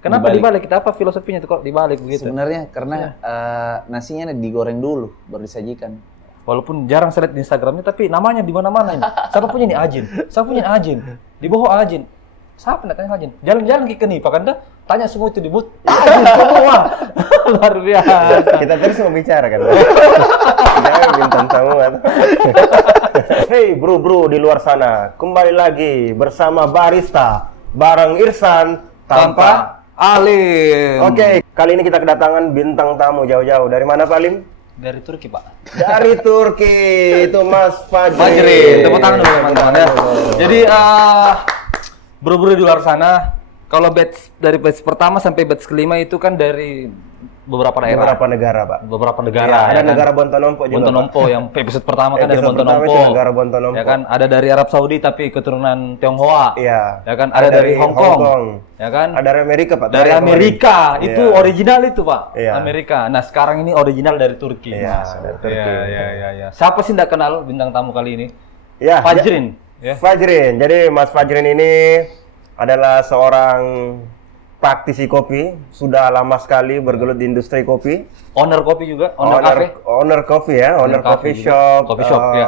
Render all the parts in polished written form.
Kenapa dibalik? Kita apa filosofinya itu kok dibalik begitu? Sebenarnya karena nasinya digoreng dulu baru disajikan. Walaupun jarang saya lihat di Instagramnya, tapi namanya di mana-mana ini. Siapa punya ini Ajin? Siapa punya ini Ajin? Di bawah Ajin. Siapa nak tanya Ajin? Jalan-jalan ke nih, Pak Kanda tanya semua itu di booth. Ajin semua. Luar biasa. Kita terus mau bicara kan. Jangan bintang tamu kan. Hey bro di luar sana, kembali lagi bersama Barista bareng Irsan tanpa Alim. Oke, kali ini kita kedatangan bintang tamu jauh-jauh. Dari mana Pak Alim? Dari Turki, Pak. Dari Turki. Itu Mas Fajrin. Fajrin, tepuk tangan dulu teman-teman ya. Jadi bro-bro di luar sana, kalau dari batch pertama sampai batch kelima itu kan dari beberapa daerah. Beberapa negara, Pak. Beberapa negara. Ya, ada kan? negara Bontonompo juga. Bontonompo yang episode pertama kan dari Episode pertama Bontonompo. itu negara Bontonompo. Ya kan, ada dari Arab Saudi tapi keturunan Tionghoa. Iya. Ya kan, ada dari Hong Kong. Ya kan? Ada dari Amerika, Pak. Dari Amerika. Itu Iya. original itu, Pak. Iya. Amerika. Nah, sekarang ini original dari Turki. Iya, dari Turki. Iya. Siapa sih enggak kenal bintang tamu kali ini? Ya, Fajrin. Ya. Fajrin. Jadi Mas Fajrin ini adalah seorang praktisi kopi, sudah lama sekali bergelut di industri kopi. Owner kopi juga, owner cafe. Owner coffee ya, owner coffee cafe shop. Coffee shop, ya.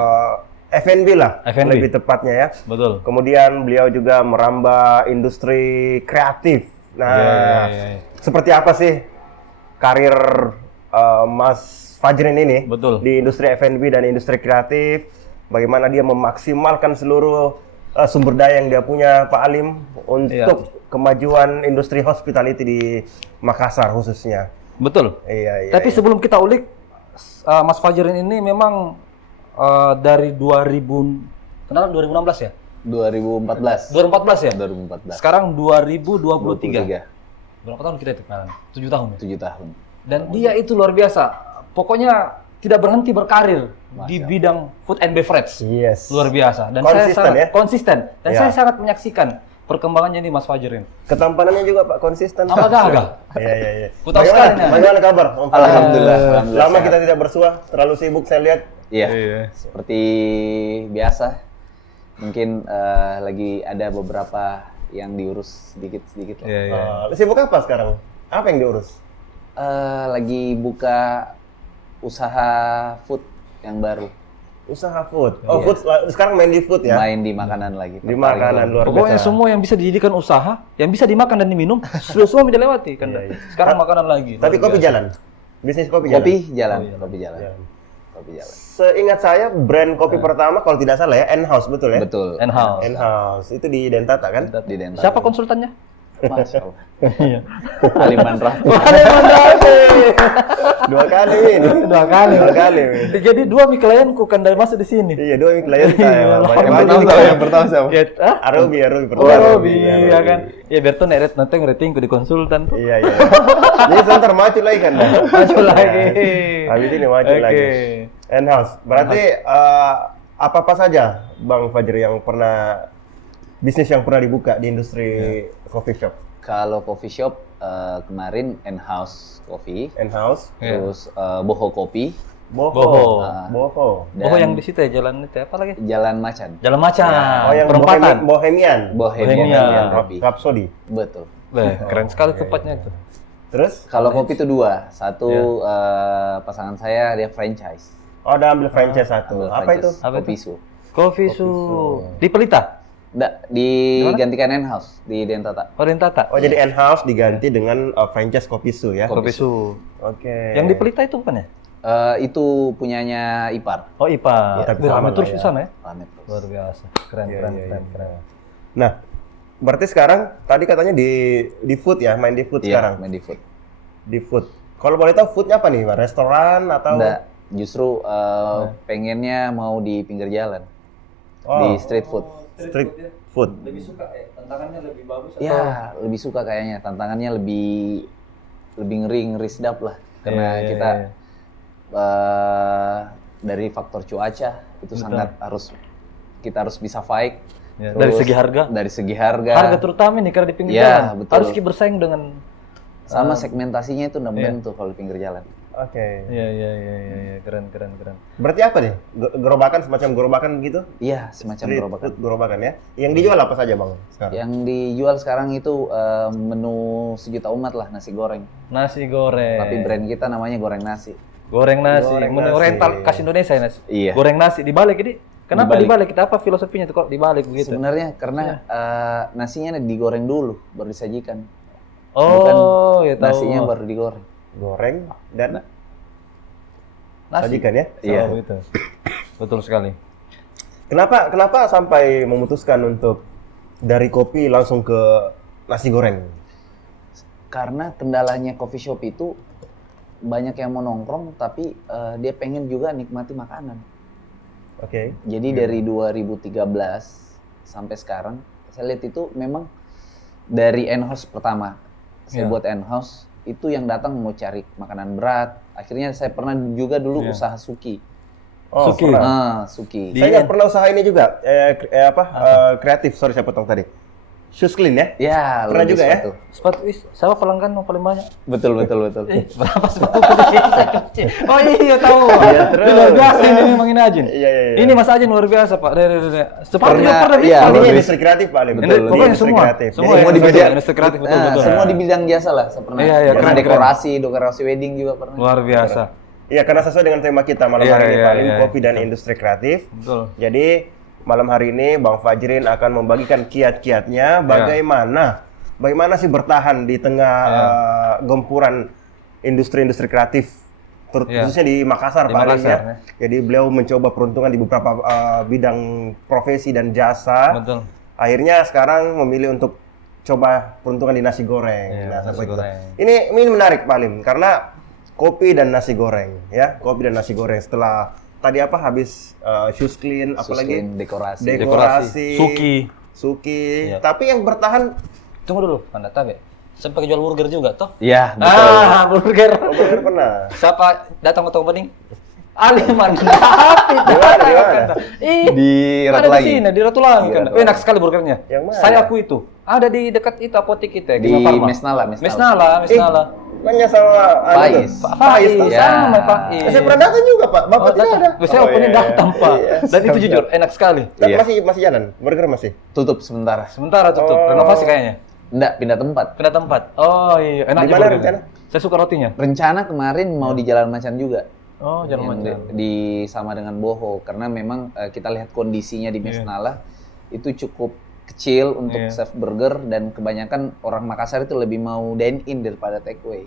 F&B lah, F&B. lebih tepatnya ya. Betul. Kemudian beliau juga merambah industri kreatif. Nah, Iya. seperti apa sih karir Mas Fajrin ini Betul. di industri F&B dan industri kreatif? Bagaimana dia memaksimalkan seluruh sumber daya yang dia punya, Pak Alim, untuk kemajuan industri hospitality di Makassar khususnya. Betul. Iya. Tapi sebelum kita ulik, Mas Fajrin ini memang dari 2016 ya? 2014. 2014 ya? 2014. Sekarang 2023. 23. Berapa tahun kita itu kenalan? 7 tahun ya? 7 tahun. Dan dia itu luar biasa. Pokoknya tidak berhenti berkarir di bidang food and beverage. Yes. Luar biasa. Dan Konsisten, saya sangat ya? konsisten. Dan Ya. saya sangat menyaksikan perkembangannya nih Mas Fajrin. Ketampanannya juga Pak konsisten. Apa agak? Iya. Ku tahu sekali, nah. Bagaimana kabar? Om Fajrin? Alhamdulillah. Lama sehat. kita tidak bersua, terlalu sibuk saya lihat. Iya. Seperti biasa. Mungkin lagi ada beberapa yang diurus sedikit-sedikit lah. Iya. Sibuk apa sekarang? Apa yang diurus? Lagi buka usaha food yang baru. Usaha food. Oh, Iya. food sekarang main di food ya? Main di makanan lagi. Di makanan luar Pokoknya biasa. semua yang bisa dijadikan usaha, yang bisa dimakan dan diminum, sudah semua dilewati kan. Iya. Sekarang makanan lagi. Tapi luar kopi biasa. jalan. Bisnis kopi jalan. Kopi jalan. Kopi jalan. Jalan. Kopi jalan. Seingat saya brand kopi pertama kalau tidak salah ya N-House, betul ya? Betul. N-House. N-House itu di Dentata kan? Di Dental. Siapa konsultannya? Masya Allah. Iya. Aliman Raffi. Dua kali ini. Dua kali. Dua kali. Jadi dua klienku kan dari masuk di sini. Iya, dua klien saya. Yang pertama siapa? Ya, Arobi Oh, Robi, ya kan. Ya biar tuh neret nanti ngerating di konsultan tuh. Iya. Jadi sebentar maju lagi kan? Maju lagi. Habis ini maju lagi. N-House. Berarti apa-apa saja Bang Fajri yang pernah bisnis yang pernah dibuka di industri coffee shop? Kalau coffee shop kemarin N-House Coffee, N-House, terus Boho Kopi, Boho. Boho. dan Oh yang di situ ya jalan itu apa lagi? Jalan Macan. Jalan Macan. Oh, yang perempatan. Bohemian. Bohemian Kopi. Rhapsody. Betul. Wah, keren sekali tempatnya itu. Terus? Kalau kopi itu dua, satu pasangan saya dia franchise. Oh, udah ambil franchise satu. Ambil Apa franchise. itu? Apa Kopi itu? Su. Kopi Su. Di Pelita. Nggak, digantikan N-House di Dentata. Orientata. Oh, jadi N-House diganti dengan franchise Kopi Su ya? Kopi Su. Oke. Yang di Pelita itu bukan ya? Itu punyanya Ipar. Oh IPA. Tapi Wah, sama rame terus lah di ya. sana ya? Rame terus. Luar biasa. Keren. Nah, berarti sekarang tadi katanya di food ya, main di food Iya, sekarang. main di food. Di food. Kalau boleh tahu foodnya apa nih, Pak? Restoran atau? Nggak, justru pengennya mau di pinggir jalan. Oh, Di street food. street food. Lebih suka tantangannya lebih bagus Ya, lebih suka kayaknya. Tantangannya lebih ngeri sedap lah. Karena Iya, kita dari faktor cuaca itu sangat kita harus bisa fight. Ya, dari segi harga. Dari segi harga. Harga terutama nih karena di pinggir Ya, jalan. betul. Harus kita bersaing dengan Sama segmentasinya itu nemen tuh kalau di pinggir jalan. Oke. Iya, keren. Berarti apa nih? Gerobakan, semacam gerobakan gitu? Iya, semacam Street gerobakan. food gerobakan ya. Yang dijual apa saja bang sekarang? Yang dijual sekarang itu menu sejuta umat lah, nasi goreng. Nasi goreng. Tapi brand kita namanya goreng nasi. Goreng nasi, Goreng menu nasi. oriental khas Indonesia ya, Nas. Iya. Goreng nasi dibalik ini. Kenapa Dibalik. dibalik? Kita apa filosofinya tuh kok dibalik begitu? Sebenarnya karena nasinya digoreng dulu baru disajikan. Oh, ya tahu. Nasinya baru digoreng. Goreng dan nasi. sajikan ya. Iya. Oh, begitu. Betul sekali. Kenapa sampai memutuskan untuk dari kopi langsung ke nasi goreng? Karena kendalanya coffee shop itu banyak yang mau nongkrong tapi dia pengen juga nikmati makanan. Oke. Jadi dari 2013 sampai sekarang saya lihat itu memang dari N-House pertama saya Iya. buat N-House itu yang datang mau cari makanan berat. Akhirnya saya pernah juga dulu Iya. usaha suki. Oh, Suki. pernah. Suki. Saya nggak pernah usaha ini juga. Kreatif. Sorry saya potong tadi. Shoes clean ya? Ya, Pernah lebih juga ya? sepatu. Sepatu, siapa pelanggan yang paling banyak? Betul. Berapa sepatu kunci? Oh iya tahu. Iya, terus. Ini luar biasa ini memang ini Ajin. Iya. Ini Mas Ajin luar biasa Pak. Sepatu juga pernah iya, bisa. Ini betul. industri kreatif Pak Ali. Ini pokoknya Industri semua. kreatif. Semua Jadi yang di industri bidang- kreatif betul. Semua di bidang jasa lah saya pernah. Iya, Pernah keren. dekorasi wedding juga pernah. Luar biasa. Iya, karena sesuai dengan tema kita malam Iya, hari ini iya, Pak Ali, iya. kopi dan industri kreatif. Betul. Jadi malam hari ini Bang Fajrin akan membagikan kiat-kiatnya bagaimana sih bertahan di tengah gempuran industri-industri kreatif, Iya. khususnya di Makassar Di Pak Ali Makassar, ya. ya. Jadi beliau mencoba peruntungan di beberapa bidang profesi dan jasa. Betul. Akhirnya sekarang memilih untuk coba peruntungan di nasi goreng. Iya, nasi seperti itu. goreng. Ini menarik Pak Lim karena kopi dan nasi goreng ya, kopi dan nasi goreng setelah tadi apa habis shoes clean apalagi Susin, dekorasi. dekorasi, Suki. Iya. Tapi yang bertahan Tunggu dulu, Anda tahu ya? Saya pakai jual burger juga toh? Iya, betul. Burger. benar pernah. Siapa datang ke opening? Ali man. Di mana? Ih, Di ada Ratu di Langit. sini, di Ratu Langit Di kan. Ratu Langit. Enak sekali burgernya. Yang mana? Saya aku itu. Ada di dekat itu apotek kita, Di Kima Farma. Mesnala. Mesnala. Nanya sama Faiz. Faiz, Ya. sama Faiz. Saya pernah datang juga Pak. Bapak tidak ada. Saya opening iya. datang, Pak. Iya, Dan itu siap, jujur siap. enak sekali. Iya. Masih jalan, burger masih. Tutup sementara. Sementara tutup, Oh. renovasi kayaknya. Enggak, pindah tempat. Pindah tempat. Oh iya, enak Di aja mana burgernya. rencana? Saya suka rotinya. Rencana kemarin mau di Jalan Macan juga. Oh, jangan Yang macam. di sama dengan Boho karena memang kita lihat kondisinya di Mesnala itu cukup kecil untuk Iya. chef burger dan kebanyakan orang Makassar itu lebih mau dine in daripada take away.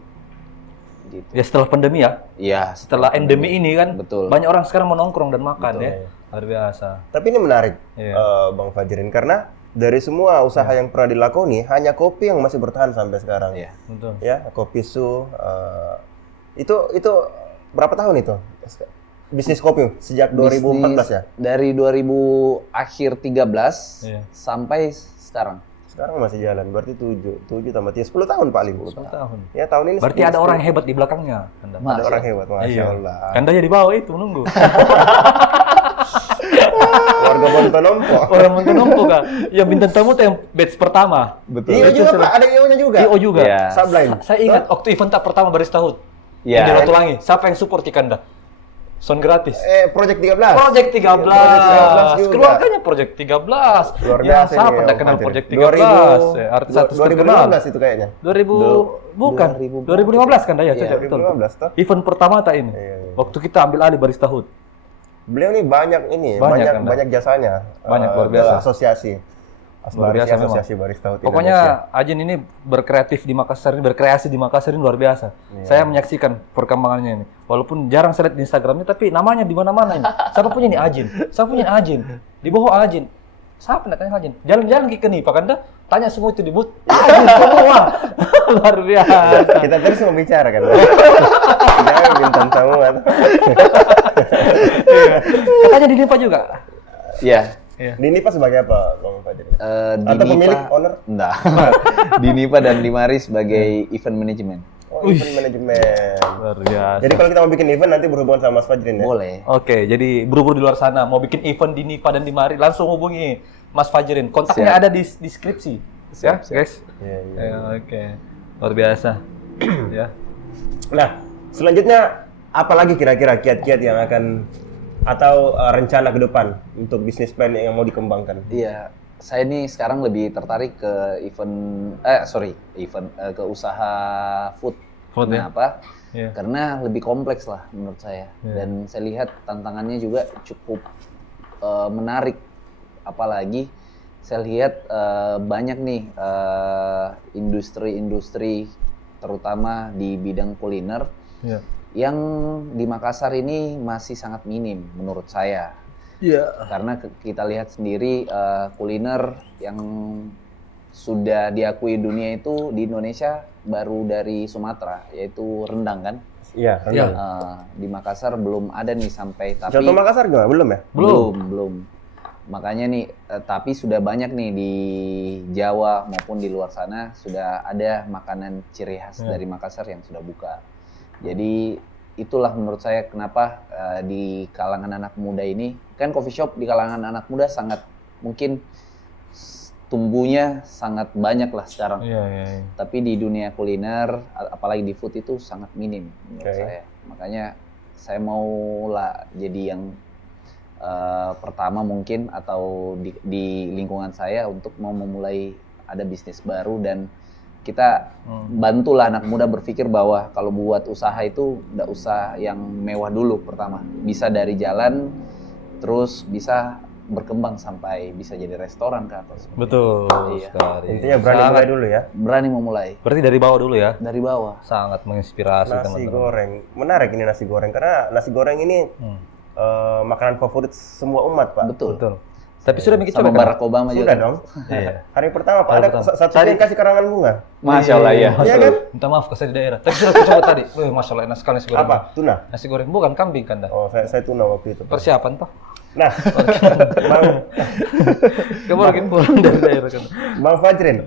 Gitu. Ya setelah pandemi ya. Iya, Setelah endemi ini kan, Betul. banyak orang sekarang mau nongkrong dan makan Betul. ya. Luar biasa. Tapi ini menarik, Iya. Bang Fajrin, karena dari semua usaha yang pernah dilakoni, hanya kopi yang masih bertahan sampai sekarang. Iya. Betul. Ya, kopi su. Itu berapa tahun itu? Bisnis kopi sejak 2014 ya? Dari 2000 akhir 13 Iya. sampai sekarang. Sekarang masih jalan, berarti 7 tambah 3, 10 tahun Pak Lim. 10 tahun. Ya, tahun ini Berarti 10, ada orang yang hebat di belakangnya. Anda. ada orang hebat, Masya Iya. Allah. Kanda ya di bawah itu menunggu. Warga Bontonompo. Orang menunggu kan. Ya bintang tamu tuh yang batch pertama. Betul. Iya juga Pak, ada IO-nya juga. IO juga. Iya. Sublime. Saya ingat waktu event tak pertama barista Hood. Iya. Di Ratu Langit. Siapa yang support Kanda? Sound gratis. Project 13. Project 13. Project 13 juga. Keluarganya Project 13. Luar Ya, biasa siapa ini, tidak Om kenal Fajrin. Project 13? Ya, artis-artis terkenal. 2015 itu kayaknya. 2015 kan dah ya, Iya, cocok, betul. 2015 toh. Event pertama tak ini. Iya, iya. Waktu kita ambil alih barista Hood. Beliau nih banyak Banyak, kan, banyak jasanya. Banyak, luar ke biasa. Asosiasi. Luar biasa memang. Asosiasi Barista Hood Indonesia. Pokoknya Ajin ini berkreatif di Makassar, ini berkreasi di Makassar ini luar biasa. Saya menyaksikan perkembangannya ini. Walaupun jarang saya lihat di Instagramnya, tapi namanya di mana-mana ini. Siapa punya ini Ajin? Siapa punya ini Ajin? Di bawah Ajin. Siapa nak tanya Ajin? Jalan-jalan ke Keni, Pak Kanda? Tanya semua itu di booth. Ajin semua. Luar biasa. Kita terus membicara kan. Jangan bintang tamu atau Katanya di Nimpa juga. Iya. di NIPA sebagai apa, Bang Fajrin? Di Atau Nipa- pemilik, owner? Enggak. Di Nipa dan di Mari sebagai event management. Oh, event manajemen. Luar biasa. Jadi kalau kita mau bikin event nanti berhubungan sama Mas Fajrin ya? Boleh. Oke, jadi buru-buru di luar sana mau bikin event di Nipa dan di Mari, langsung hubungi Mas Fajrin. Kontaknya Siap. ada di deskripsi. Ya, guys. Iya, iya. Ya, oke. Luar biasa. Ya. Nah, Selanjutnya, apa lagi kira-kira kiat-kiat yang akan atau rencana ke depan untuk bisnis plan yang mau dikembangkan? Iya, saya ini sekarang lebih tertarik ke ke usaha food. Food, ya? Kenapa? Iya. Karena lebih kompleks lah menurut saya. Iya. Dan saya lihat tantangannya juga cukup menarik. Apalagi saya lihat banyak nih industri-industri terutama di bidang kuliner Iya. yang di Makassar ini masih sangat minim menurut saya. Iya. Karena kita lihat sendiri kuliner yang sudah diakui dunia itu di Indonesia baru dari Sumatera, yaitu rendang kan. Iya, Iya. Di Makassar belum ada nih sampai, tapi Contoh Makassar gimana? Belum ya? belum. Makanya nih, tapi sudah banyak nih di Jawa maupun di luar sana sudah ada makanan ciri khas dari Makassar yang sudah buka. Jadi itulah menurut saya kenapa di kalangan anak muda ini, kan coffee shop di kalangan anak muda sangat mungkin tumbuhnya sangat banyak lah sekarang. Iya. Tapi di dunia kuliner, apalagi di food itu sangat minim menurut Oke. saya. Makanya saya mau lah jadi yang pertama mungkin atau di lingkungan saya untuk mau memulai ada bisnis baru dan kita bantulah anak muda berpikir bahwa kalau buat usaha itu nggak usah yang mewah dulu pertama. Bisa dari jalan, terus bisa berkembang sampai bisa jadi restoran ke atas. Betul Iya. sekali. Intinya berani Sangat- mulai dulu ya. Berani memulai Berarti dari bawah dulu ya. dari bawah. Sangat menginspirasi Nasi teman-teman. goreng. Menarik ini nasi goreng karena nasi goreng ini makanan favorit semua umat, Pak. Betul. Betul. Tapi sudah bikin Sama coba kan? Barack Obama Sudah juga. dong. Iya. Hari pertama Pak Hari ada pertama. satu Tadi- yang kasih karangan bunga. Masya Allah ya. Iya kan? Minta maaf ke saya di daerah. Tapi sudah aku coba tadi. Wih, Masya Allah enak sekali nasi goreng. Apa? Tuna. Nasi goreng bukan kambing kan dah. Oh, saya tuna waktu itu. Pak. Persiapan toh. Nah, Bang, Kamu lagi pulang dari daerah kan. Bang Fajrin,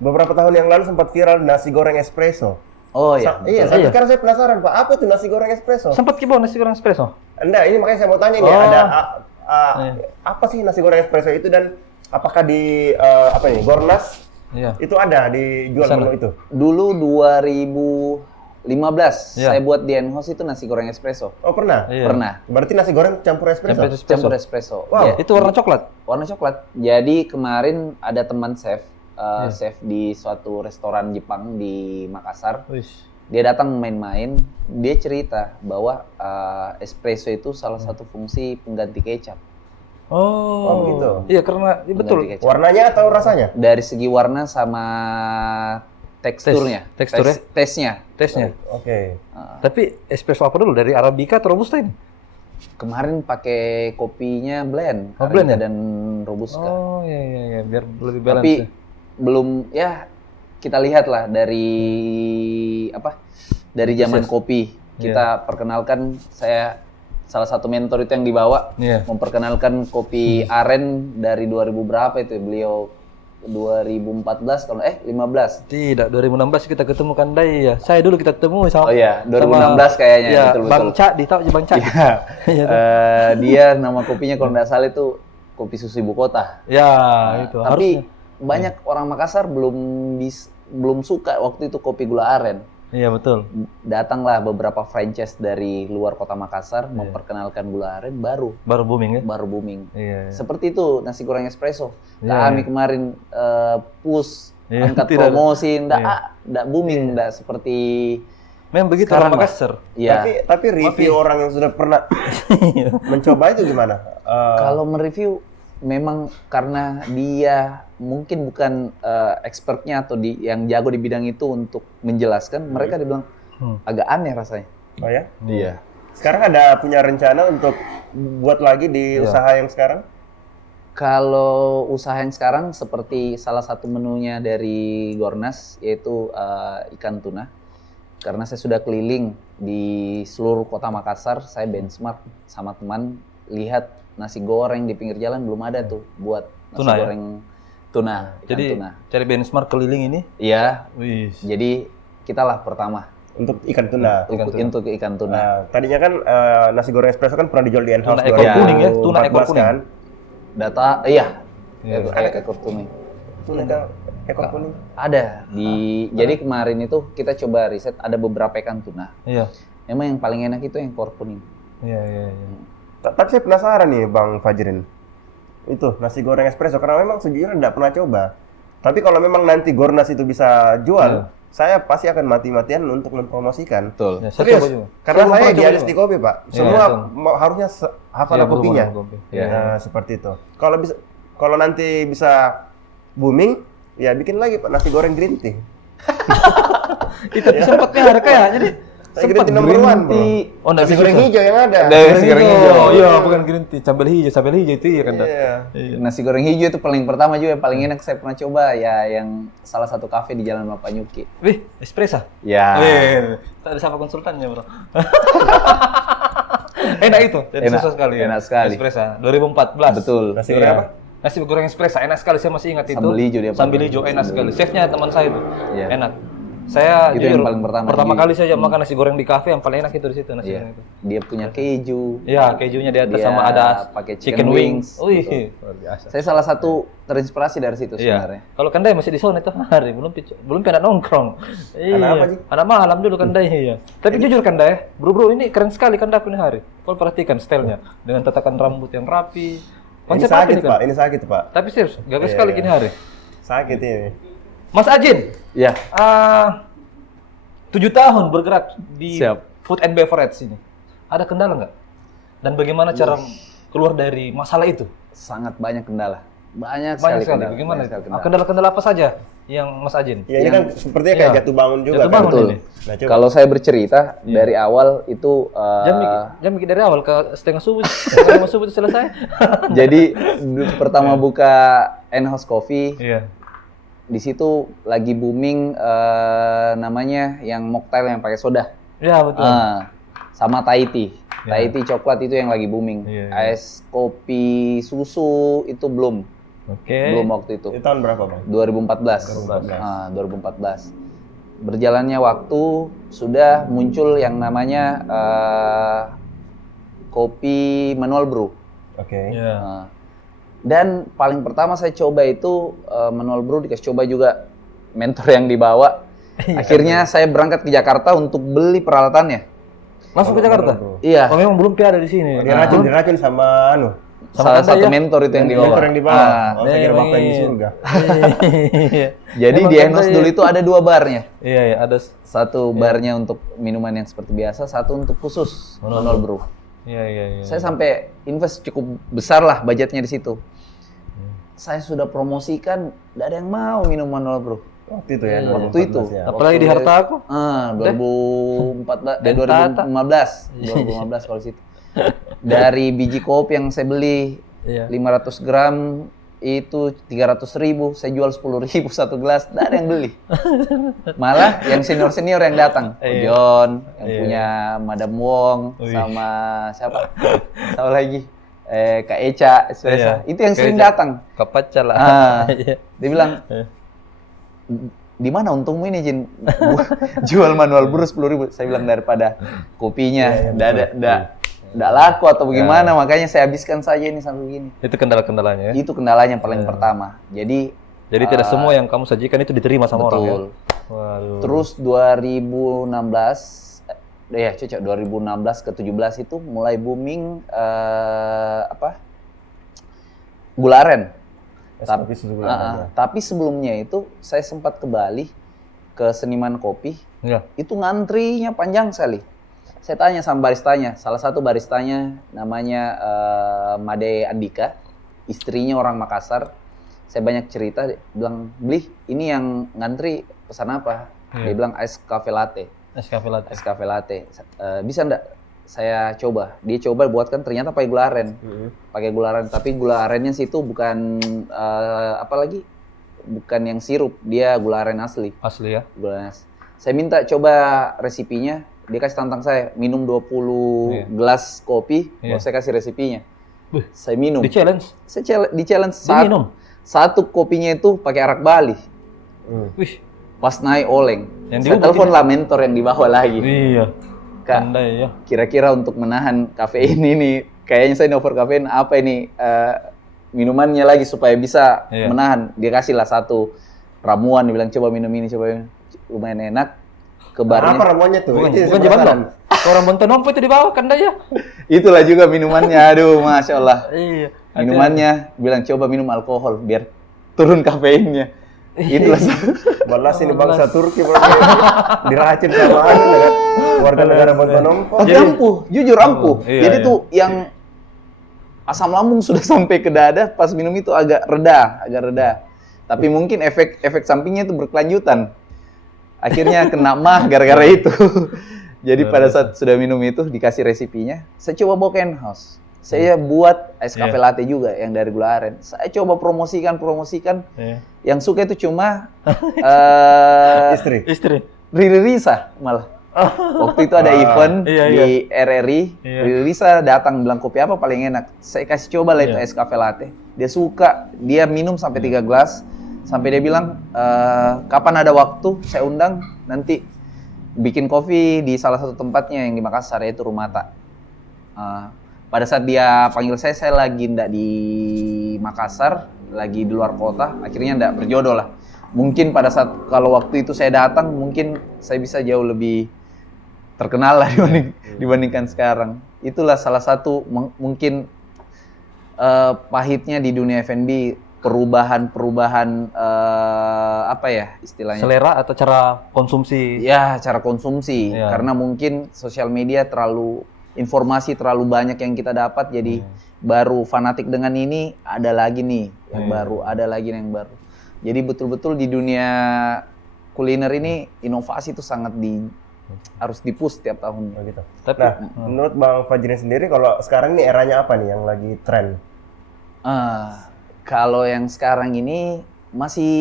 beberapa tahun yang lalu sempat viral nasi goreng espresso. Oh iya. Iya, Iya. sekarang saya penasaran Pak, apa tuh nasi goreng espresso? Sempat kibo nasi goreng espresso. Enggak, ini makanya saya mau tanya nih, Oh. ada Iya. apa sih nasi goreng espresso itu dan apakah di apa ini Gornas Iya. itu ada dijual Sana. menu itu? Dulu 2015 Iya. saya buat di Enhos itu nasi goreng espresso. Oh pernah? Iya. Pernah. Berarti nasi goreng campur espresso? Campur espresso. Campur espresso. Wow. Ya, Itu warna coklat. warna coklat. Jadi kemarin ada teman chef, Iya. chef di suatu restoran Jepang di Makassar. Wih. Dia datang main-main, dia cerita bahwa espresso itu salah satu fungsi pengganti kecap. Oh, begitu. Iya karena iya, betul. Pengganti kecap. Warnanya atau rasanya? Dari segi warna sama teksturnya. Tekstur ya? Tesnya. Tesnya. Oke. Tapi espresso apa dulu? Dari Arabica atau Robusta ini? Kemarin pakai kopinya blend, Oh, blend Arabica ya? dan Robusta. Oh iya biar lebih balance. Tapi ya. belum ya kita lihat lah dari dari zaman kopi kita perkenalkan, saya salah satu mentor itu yang dibawa Iya. memperkenalkan kopi aren dari 2000 berapa itu beliau 2014 kalau 15. Tidak, 2016 kita ketemu kan Dai ya. Saya dulu kita ketemu sama. Oh iya, 2016 kayaknya, Iya, betul-betul. Bang Cak, di tahu Bang Cak. Iya. Dia nama kopinya kalau nggak salah itu kopi susu ibu kota. Ya, itu Tapi harusnya. banyak orang Makassar belum suka waktu itu kopi gula aren. Iya, betul. Datanglah beberapa franchise dari luar kota Makassar Iya. memperkenalkan gula aren baru Booming ya. booming. Iya. Seperti itu nasi goreng espresso. Iya, Kami kemarin push Iya, angkat tidak ada. promosi, Iya. ndak booming, ndak seperti Memang begitu sekarang orang lah. Makassar. ya. Tapi review orang yang sudah pernah mencoba itu gimana? Kalau mereview memang karena dia mungkin bukan expertnya atau yang jago di bidang itu untuk menjelaskan, mereka dibilang agak aneh rasanya. Oh ya? Iya. Sekarang ada punya rencana untuk buat lagi di Iya. usaha yang sekarang? Kalau usaha yang sekarang seperti salah satu menunya dari Gornas yaitu ikan tuna. Karena saya sudah keliling di seluruh kota Makassar, saya benchmark sama teman, lihat nasi goreng di pinggir jalan belum ada tuh buat nasi Tuna ya? goreng tuna, ikan Jadi tuna. cari benchmark keliling ini. Iya, Wih. jadi kita lah pertama Untuk ikan tuna. untuk ikan tuna. Nah, tadinya kan nasi goreng espresso kan pernah dijual di Enhouse Tuna ekor kuning ya, tuna 2014 ekor kuning. kan? Data, iya, Iya. ekor kuning. Tuna ekor kuning. Ada jadi kemarin itu kita coba riset ada beberapa ikan tuna. Iya. Memang yang paling enak itu yang kuah kuning. Iya. Tapi saya penasaran nih Bang Fajrin. Itu nasi goreng espresso karena memang sejujurnya tidak pernah coba. Tapi kalau memang nanti Gornas itu bisa jual, saya pasti akan mati-matian untuk mempromosikan. Betul. Ya, saya Serius, coba juga. karena Saya belum saya pernah di coba Ades di juga. Kopi Pak. Iya, Semua betul. harusnya hafal Iya, kopinya. belum kopi. Iya. Nah, seperti itu. Kalau nanti bisa booming, ya bikin lagi Pak nasi goreng green tea. Itu sempat harga ya, jadi Nasi green tea nomor one, bro. Oh, Nasi goreng hijau yang ada. Nasi goreng hijau. Oh, iya, bukan green tea, sambal hijau itu ya kan. Iya. Nasi goreng hijau itu paling pertama juga yang paling enak saya pernah coba ya yang salah satu kafe di Jalan Bapak Nyuki. Wih, espresso. Ya. Tak ada siapa konsultannya, Bro. Enak itu, jadi Enak, susah sekali ya. enak sekali. Espresso 2014. Betul. Nasi goreng apa? Nasi goreng espresso enak sekali, saya masih ingat itu. Sambal hijau dia Sambal pakai. hijau enak sekali. Chefnya teman saya itu. Iya. Enak. Saya Itu yang paling pertama. kali saya makan nasi goreng di kafe yang paling enak itu di situ nasi Iya. goreng itu. Dia punya keju. Iya, kejunya di atas Dia sama ada pakai chicken wings. Wih, luar biasa. Saya salah satu terinspirasi dari situ Iya. sebenarnya. Kalau Kandai masih di sana itu hari belum pernah nongkrong. Iya. Anak apa, Ji? Anak malam dulu Kandai iya. Tapi jujur Kandai, bro ini keren sekali Kandai ini hari. Kau perhatikan stylenya dengan tatakan rambut yang rapi. Ini Konsep apa sakit ini, kan? Pak, ini sakit Pak. Tapi serius, gagah Iya, sekali iya. kini hari. Sakit ini. Mas Ajin, Iya. 7 tahun bergerak di Siap. food and beverage ini. Ada kendala nggak? Dan bagaimana cara keluar dari masalah itu? Sangat banyak kendala. Banyak Banyak sekali. kendala. Bagaimana Banyak itu? sekali kendala. Kendala-kendala apa saja yang Mas Ajin? Ya ini kan sepertinya kayak Iya. jatuh bangun juga Jatuh kan. bangun Betul. ini. Nah, coba. Kalau saya bercerita dari awal itu Jam mikir dari awal ke setengah subuh itu selesai. jadi pertama buka N-House Coffee, Iya. di situ lagi booming namanya yang mocktail yang pakai soda. Iya betul. Sama Thai tea. Ya. Thai tea coklat itu yang lagi booming. Iya, iya. Es kopi susu itu belum. Oke. Belum waktu itu. Ini tahun berapa Bang? 2014. 2014. 2014. Berjalannya waktu sudah muncul yang namanya kopi manual brew. Oke. Iya. Dan paling pertama saya coba itu manual brew, dikasih coba juga mentor yang dibawa. Akhirnya saya berangkat ke Jakarta untuk beli peralatannya. Langsung ke Jakarta? Iya. Oh memang belum ada di sini. Diracun sama anu. Salah Kanda satu ya? mentor itu yang dibawa. Mentor yang dibawa. Oh, saya kira memang bapak yang di iya. surga. Iya. Jadi Memang di Kanda Enos ya. dulu itu ada 2 barnya. Iya, ada. Satu barnya untuk minuman yang seperti biasa, satu untuk khusus manual brew. Iya. Saya sampai invest cukup besar lah budgetnya di situ. Saya sudah promosikan, tidak ada yang mau minum manual brew. Waktu itu ya. Waktu itu. 2014 ya. Apalagi di harta aku. 2015 kalau situ. Dari biji kopi yang saya beli Iya. 500 gram itu 300.000, saya jual 10.000 satu gelas, tidak ada yang beli. Malah yang senior yang datang, Iya. John, yang Iya. punya Madam Wong, Wih. sama siapa? Sama lagi, Kak Eca, Espresso. Iya. Itu yang Kak sering Eca. datang. Kapaca lah. Dia bilang, Iya. di mana untungmu ini Jin? Jual manual brew 10.000. Saya bilang daripada kopinya, nggak laku atau bagaimana, makanya saya habiskan saja ini sampai begini. Itu kendala-kendalanya ya. Itu kendalanya yang paling pertama. Jadi Tidak semua yang kamu sajikan itu diterima sama orang ya. betul. Waduh. Terus 2016, ya cocok 2016 ke 17 itu mulai booming gula aren. Es kopi susu gula aren, ya. Tapi sebelumnya itu saya sempat ke Bali ke Seniman Kopi. Iya. Itu ngantrinya panjang sekali. Saya tanya sama baristanya, salah satu baristanya namanya Made Andika, istrinya orang Makassar. Saya banyak cerita, dia bilang, "Beli, ini yang ngantri pesan apa?" Iya. Dia bilang es cafe latte. Es cafe latte. Es cafe latte. Bisa enggak saya coba? Dia coba buatkan, ternyata pakai gula aren. Pakai gula aren, tapi gula arennya situ bukan bukan yang sirup, dia gula aren asli. Asli ya. Gula aren asli. Saya minta coba resipinya, dia kasih tantang saya, minum 20 Iya. gelas kopi, Iya. baru saya kasih resipinya. Wih, Saya minum. di challenge. Saya di challenge Diminum. satu kopinya itu pakai arak Bali. Wih. Pas naik oleng. Yang Saya diubah telepon ini. lah mentor yang di bawah lagi. Iya. Kak, Andai ya. kira-kira untuk menahan kafein ini, kayaknya saya over kafein, apa ini minumannya lagi supaya bisa Iya. menahan. Dia kasih lah satu ramuan, dia bilang coba minum ini, coba minum. Lumayan enak. Ke barnya. Apa ramuannya tuh? Bukan Itu Jeban penasaran. dong. Orang Bontonompo itu dibawa kan dah ya. Itulah juga minumannya, aduh Masya Allah. Iya. Minumannya bilang coba minum alkohol biar turun kafeinnya. Itulah. Balas ini bangsa Turki bro. Diracun sama warga negara Bontonompo. Tapi ampuh, jujur ampuh. Iya, Jadi iya. tuh yang asam lambung sudah sampai ke dada, pas minum itu agak reda. Tapi mungkin efek sampingnya itu berkelanjutan. Akhirnya kena mah gara-gara itu. Jadi pada saat sudah minum itu dikasih resepinya, saya coba bawa ke Enhouse. Saya buat es cafe latte juga yang dari gula aren. Saya coba promosikan. Iya. Yang suka itu cuma Istri. Riri Risa malah. Waktu itu ada event Iya, di RRI, Iya. Riri Risa datang bilang kopi apa paling enak. Saya kasih coba lah itu es cafe latte. Dia suka, dia minum sampai 3 gelas. Sampai dia bilang, kapan ada waktu saya undang nanti bikin kopi di salah satu tempatnya yang di Makassar, yaitu Rumata. Pada saat dia panggil saya lagi ndak di Makassar, lagi di luar kota, akhirnya ndak berjodoh lah. Mungkin pada saat kalau waktu itu saya datang, mungkin saya bisa jauh lebih terkenal lah dibandingkan sekarang. Itulah salah satu mungkin pahitnya di dunia F&B, perubahan apa ya istilahnya? Selera atau cara konsumsi? Ya, cara konsumsi. Iya. Karena mungkin sosial media informasi terlalu banyak yang kita dapat, jadi baru fanatik dengan ini, ada lagi nih yang baru, ada lagi yang baru. Jadi betul-betul di dunia kuliner ini inovasi itu sangat harus di-push tiap tahun. Oh, gitu. Tapi Nah, menurut Bang Fajrin sendiri kalau sekarang ini eranya apa nih yang lagi tren? Kalau yang sekarang ini masih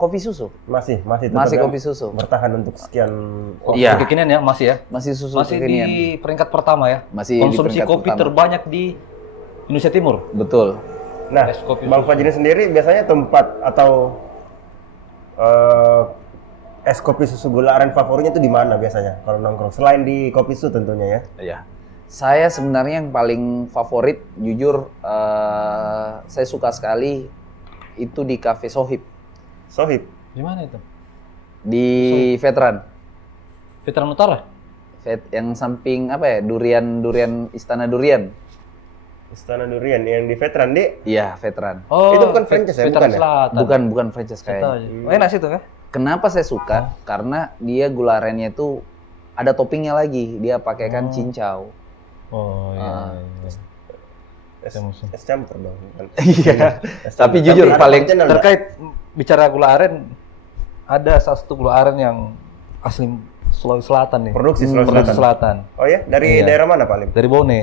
kopi susu. Masih tetap Masih kan kopi susu. bertahan untuk sekian. Iya. kekinian ya masih ya. Masih susu Masih kekinian. di peringkat pertama ya. Masih di Konsumsi peringkat kopi pertama. terbanyak di Indonesia Timur. Betul. Nah, Es kopi Bang susu. Fajrin sendiri biasanya tempat atau es kopi susu gula aren favoritnya itu di mana biasanya kalau nongkrong? Selain di kopi susu tentunya ya. Iya. Saya sebenarnya yang paling favorit, jujur, saya suka sekali itu di Cafe Sohib Sohib. Di mana itu? di Veteran. Veteran Utara. Yang samping apa ya? Durian Istana Durian. Istana Durian yang di Veteran di. Iya, Veteran. Itu bukan franchise ya, Veteran bukan ya? Selatan. Bukan franchise Saya tahu kayaknya. aja. Enak situ kan? Kenapa saya suka? Karena dia gula arennya itu ada toppingnya lagi. Dia pakaikan cincau. Oh iya. Es campur dong. bukan. Iya. Tapi jujur ada paling channel nggak? Terkait bicara gula aren, ada salah satu gula aren yang asli Sulawesi Selatan nih. Produksi Sulawesi Sulawesi Selatan. Selatan. Oh ya, dari Iya. daerah mana Pak Lim? Dari Bone.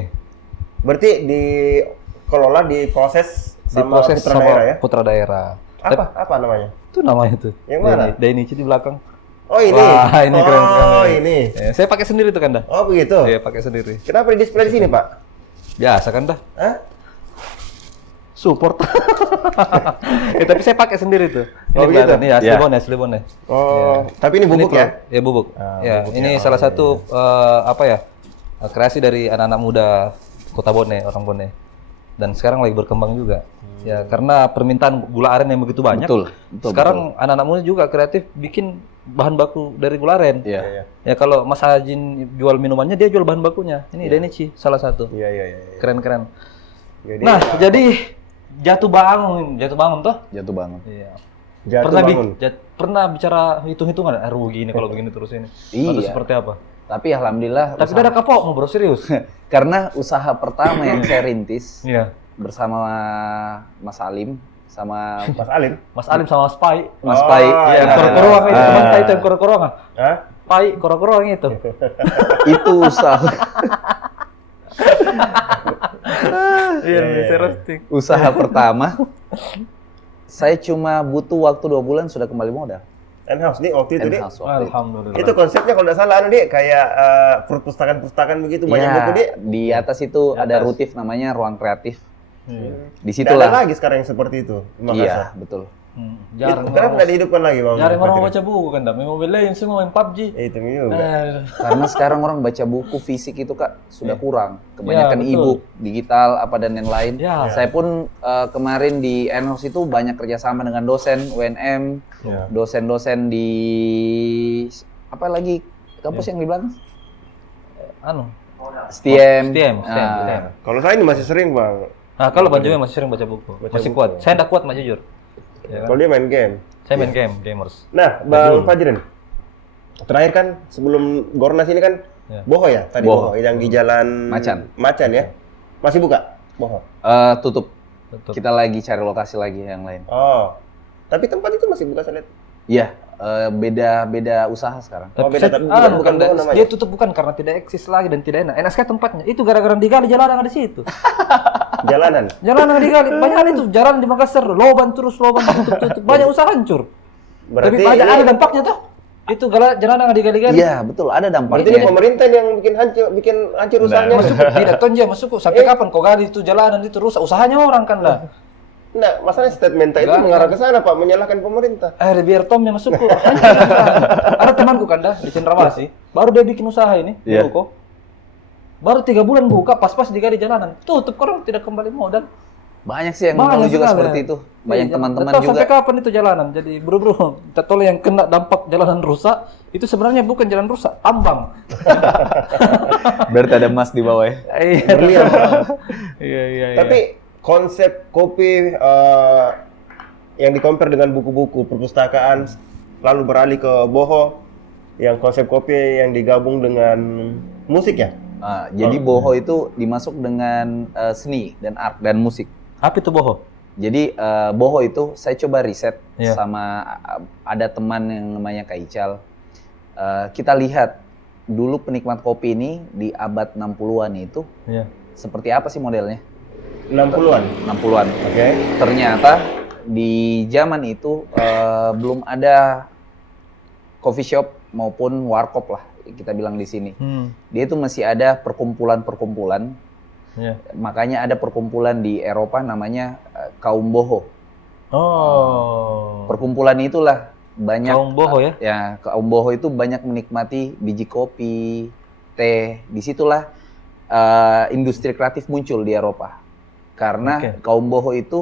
Berarti dikelola, diproses sama Diproses putra sama daerah ya? putra daerah. Apa namanya? Itu namanya tuh. Yang mana? Dainichi di belakang. Oh ini. Wah, ini keren sekali. Oh ini. Saya pakai sendiri tuh kan dah. Oh begitu. Iya, pakai sendiri. Kenapa di display di sini Pak? Biasa kan dah. Hah? Support. Tapi saya pakai sendiri tuh. Ini Oh, gitu? Nih asli Iya. Bone. Oh, tapi ini bubuk ya? Ya bubuk. Ah, Ya, bubuk ini ya. salah satu apa ya? Kreasi dari anak-anak muda Kota Bone, orang Bone. Dan sekarang lagi berkembang juga. Ya, karena permintaan gula aren yang begitu banyak. betul. Sekarang anak-anak muda juga kreatif bikin bahan baku dari gula aren. Iya. Iya. Ya kalau Mas Hajin jual minumannya, dia jual bahan bakunya. Ini Dainichi salah satu. Iya. Keren-keren. Jadi Nah, jadi jatuh bangun tuh. Jatuh bangun. Iya. jatuh Pernah bangun. pernah bicara hitung-hitungan, rugi ini kalau begini terus ini. Atau Iya. seperti apa? Tapi alhamdulillah Tapi udah ada kapok mau bro, serius. karena usaha pertama yang saya rintis Iya. bersama Mas Alim sama Mas Alim. Mas Alim sama Mas Pai. Mas Oh, Pai. iya. Yang korong-korong itu, Mas Pai itu yang korong-korong ah. Hah? Pai, korong-korong itu. Itu usaha Iya, saya roasting. usaha pertama. Saya cuma butuh waktu 2 bulan sudah kembali modal. Enhouse nih waktu itu Enhouse waktu itu. Alhamdulillah. Itu konsepnya kalau nggak salah Dik kayak perpustakaan-perpustakaan begitu banyak Iya, buku Dik. di atas itu ada atas. rutif namanya ruang kreatif. Iya. Di Tidak ada situlah. lagi sekarang yang seperti itu. di Makassar. Iya, betul. Jarang Kenapa nggak dihidupkan lagi Bang? Jarang orang Fajrin? baca buku kan, dah. Main Mobile Legends semua, main PUBG. Itu juga. Karena sekarang orang baca buku fisik itu Kak sudah kurang. Kebanyakan Iya, betul. e-book, digital, apa dan yang lain. Ya. Saya pun kemarin di Enhouse itu banyak kerjasama dengan dosen UNM, Ya. dosen-dosen di apa lagi kampus yang di belakang? anu. Stiem. Stiem. Ah, Kalau saya ini masih sering bang. Nah, kalau Bang Jomi masih sering baca buku. Baca Masih buku. kuat. Saya enggak kuat, Mak, jujur. Ya kan? Kalau dia main game. Saya main game, gamers. Nah, Bang Fajrin, terakhir kan sebelum Gornas ini kan Ya. Boho ya, tadi Boho. Boho yang di jalan Macan ya, masih buka Boho. tutup. Betul. Kita lagi cari lokasi lagi yang lain. Oh, tapi tempat itu masih buka saya lihat. Iya, beda usaha sekarang. Oh, beda, tapi bukan, bukan Boho namanya. dia tutup bukan karena tidak eksis lagi dan tidak enak. Enak sekali tempatnya. Itu gara-gara digali jalan yang ada di situ. Jalanan. Jalan yang digali banyak itu jalan di Makassar, loban tutup, banyak usaha hancur. Berarti Tapi banyak ini- ada dampaknya tuh. Itu jalan yang digali-gali. Iya, betul. Ada Berarti ini dampaknya. pemerintah yang bikin hancur usahanya. Masuk tidak tonja masuk sampai kapan kau gali itu jalanan itu rusak usahanya orang kan lah. Nah, masalahnya statement itu Enggak, mengarah ke sana Pak, menyalahkan pemerintah. Biar Tom yang masuk ada temanku kan dah di Cendrawasih, baru dia bikin usaha ini, Iya. ruko. Baru 3 bulan buka, pas-pas digali jalanan, tutup orang tidak kembali modal. Banyak sih yang Banyak mau juga sekali. seperti itu. Banyak Iya, teman-teman nggak tahu juga. sampai kapan itu jalanan. Jadi bro, kita tolong yang kena dampak jalanan rusak, itu sebenarnya bukan jalan rusak, tambang. Berarti ada emas di bawah ya. Berlian. Iya. Tapi konsep kopi yang di-compare dengan buku-buku perpustakaan lalu beralih ke Boho yang konsep kopi yang digabung dengan musik ya? Jadi Boho itu dimasuk dengan seni dan art dan musik. Apa itu boho? Jadi Boho itu saya coba riset Iya. sama ada teman yang namanya Kak Ical. Kita lihat dulu penikmat kopi ini di abad 60-an itu Iya. seperti apa sih modelnya? 60-an. 60-an. Oke. Ternyata di zaman itu belum ada coffee shop maupun warkop lah kita bilang di sini. Dia itu masih ada perkumpulan-perkumpulan. Iya. Makanya ada perkumpulan di Eropa namanya kaum Boho. Oh. Perkumpulan itulah banyak Kaum boho ya? ya kaum Boho itu banyak menikmati biji kopi, teh. Disitulah industri kreatif muncul di Eropa. Karena Oke. kaum Boho itu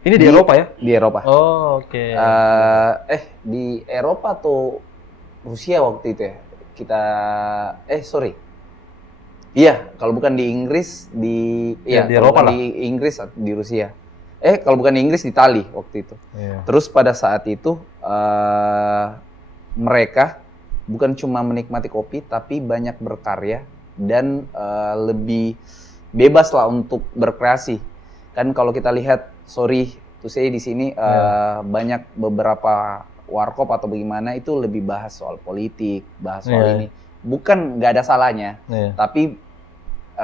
Ini di Eropa ya? di Eropa. Oh, oke. Di Eropa atau Rusia waktu itu ya? Iya, kalau bukan di Inggris Ya, di kalau Eropa bukan di Inggris atau di Rusia. Kalau bukan di Inggris di Itali waktu itu. Iya. Terus pada saat itu mereka bukan cuma menikmati kopi tapi banyak berkarya dan lebih bebas lah untuk berkreasi. Kan kalau kita lihat, sorry to say di sini banyak beberapa warkop atau bagaimana itu lebih bahas soal politik, bahas soal Iya. ini. Bukan nggak ada salahnya, Iya. tapi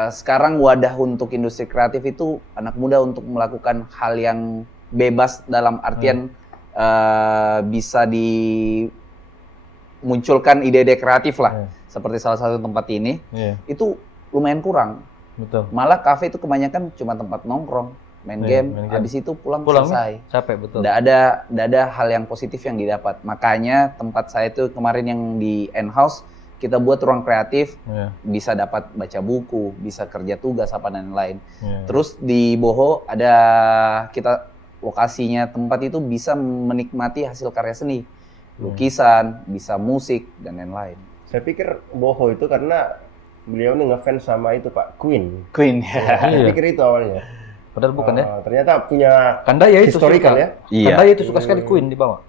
sekarang wadah untuk industri kreatif itu anak muda untuk melakukan hal yang bebas dalam artian bisa dimunculkan ide-ide kreatif lah. Seperti salah satu tempat ini, Iya. itu lumayan kurang. Betul. Malah kafe itu kebanyakan cuma tempat nongkrong, main Iya, game, main game. habis itu pulang Pulang selesai. capek betul. Nggak ada hal yang positif yang didapat. Makanya tempat saya itu kemarin yang di N-House, kita buat ruang kreatif, Iya. bisa dapat baca buku, bisa kerja tugas, apa dan lain. Iya. Terus di Boho ada kita lokasinya tempat itu bisa menikmati hasil karya seni, lukisan, bisa musik dan lain-lain. Saya pikir Boho itu karena beliau ini ngefans sama itu Pak Queen. Queen Saya Iya. pikir itu awalnya. Padahal bukan ya. Ternyata punya Kanda ya itu historical suka. ya. Iya. Kanda ya itu suka sekali Queen di bawah.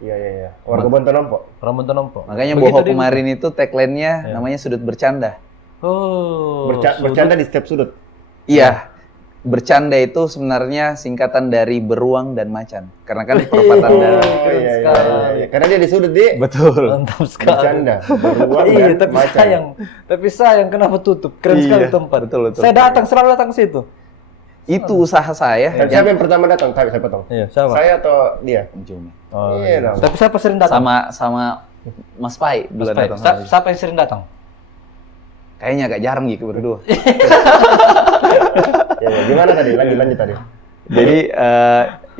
Iya. Warga Bontonompo. Rambut nompo. Makanya Begitu Boho dia- kemarin itu Iya. tagline-nya namanya sudut bercanda. Oh. Bercanda di setiap sudut. Iya. Bercanda itu sebenarnya singkatan dari beruang dan macan. Karena kan perempatan dari Keren sekali. Karena dia di sudut di betul. Mantap sekali. bercanda, beruang Iya, dan tapi macan. sayang kenapa tutup? Keren Iya, sekali tempat. betul. Saya selalu datang ke situ. Itu usaha saya. Dan siapa yang pertama datang? Saya potong. Iya, siapa? Saya atau dia? Cumi. Oh, Iya dong. Tapi siapa sering datang? Sama Mas Pai Mas dulu Pai. datang. Siapa yang sering datang? Kayaknya agak jarang gitu berdua. Ya, gimana tadi? Lanjut tadi. Jadi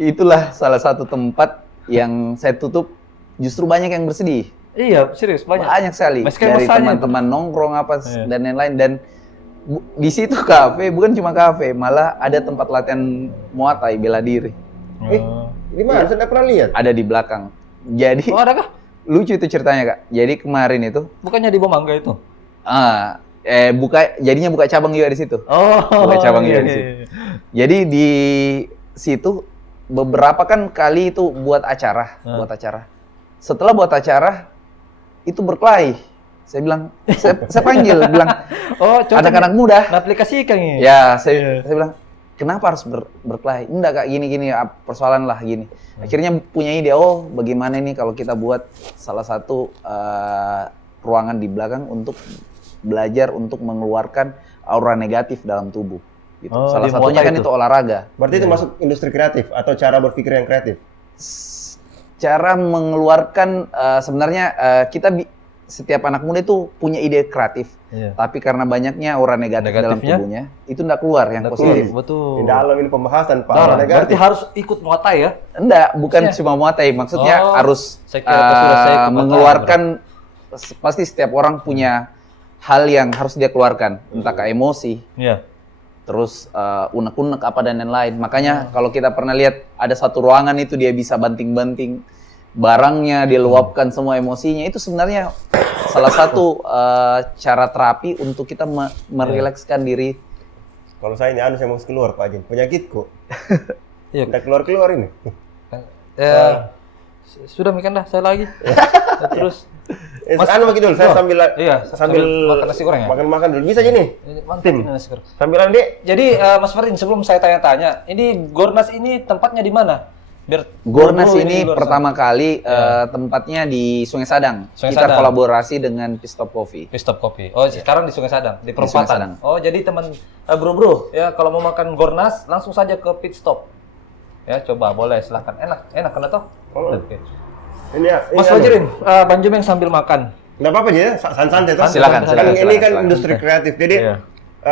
itulah salah satu tempat yang saya tutup justru banyak yang bersedih. Iya, serius banyak. Banyak sekali Basecamp dari masanya teman-teman nongkrong apa Iya. dan lain-lain dan di situ kafe bukan cuma kafe, malah ada tempat latihan Muay Thai bela diri. Oh. Di mana? Saya nggak pernah lihat. Ada di belakang. Jadi Oh, ada kah? lucu itu ceritanya, Kak. Jadi kemarin itu Bukannya di Bomangga itu? Jadinya buka cabang juga di situ. Oh, Buka cabang iya, juga di iya, situ. iya. Jadi di situ beberapa kan kali itu buat acara. Setelah buat acara itu berkelahi. Saya bilang, saya panggil, bilang, Oh, coba anak-anak muda. aplikasikan ini. Ya, saya bilang, kenapa harus berkelahi? Enggak, Kak, gini, persoalan lah gini. Akhirnya punya ide, bagaimana nih kalau kita buat salah satu ruangan di belakang untuk belajar untuk mengeluarkan aura negatif dalam tubuh. Gitu. Oh, Salah di satunya Muay Thai kan itu? itu olahraga. Berarti itu masuk industri kreatif atau cara berpikir yang kreatif? Cara mengeluarkan sebenarnya setiap anak muda itu punya ide kreatif, Iya. tapi karena banyaknya aura negatif dalam Negatifnya? tubuhnya, itu enggak keluar yang Nggak positif. keluar, betul. Di dalam ini pembahasan Pak. Dalam, Orang berarti negatif. harus ikut Muay Thai ya? Enggak, bukan Maksudnya? cuma Muay Thai, maksudnya Oh, harus saya kira pas sudah saya ikut Muay Thai, mengeluarkan, pasti setiap orang punya hal yang harus dia keluarkan, entah ke emosi, Iya. terus unek-unek apa dan lain-lain. Makanya kalau kita pernah lihat ada satu ruangan itu dia bisa banting-banting barangnya, dia luapkan semua emosinya, itu sebenarnya salah satu cara terapi untuk kita merilekskan diri. Kalau saya ini saya mau keluar Pak Ajin, penyakitku. Iya. Tidak keluar ini. Sudah makan dah, saya lagi. Terus Makin dulu, saya sambil makan nasi goreng ya? makan dulu. Bisa aja nih. Ini mantap Tim. ini nasi goreng. Sambilan Dek. Jadi Mas Ferdin, sebelum saya tanya-tanya, ini Gornas ini tempatnya di mana? Biar Gornas dulu ini di luar pertama kali tempatnya di Sungai Sadang. Sungai Kita Sadang. kolaborasi dengan Pistop Coffee. sana. Pistop Coffee. Oh, sekarang di Sungai Sadang, di Sungai Sadang. perempatan. Oh, jadi teman bro, ya kalau mau makan Gornas langsung saja ke Pit Stop. Ya, coba boleh silahkan. Enak kan toh? Oh. Oke. Ini ya. Mas Fajirin, Bang Jumeng sambil makan. Enggak apa-apa aja ya, santai toh. Silakan, Kan silakan, ini silakan, kan silakan. industri kreatif. Jadi Iya.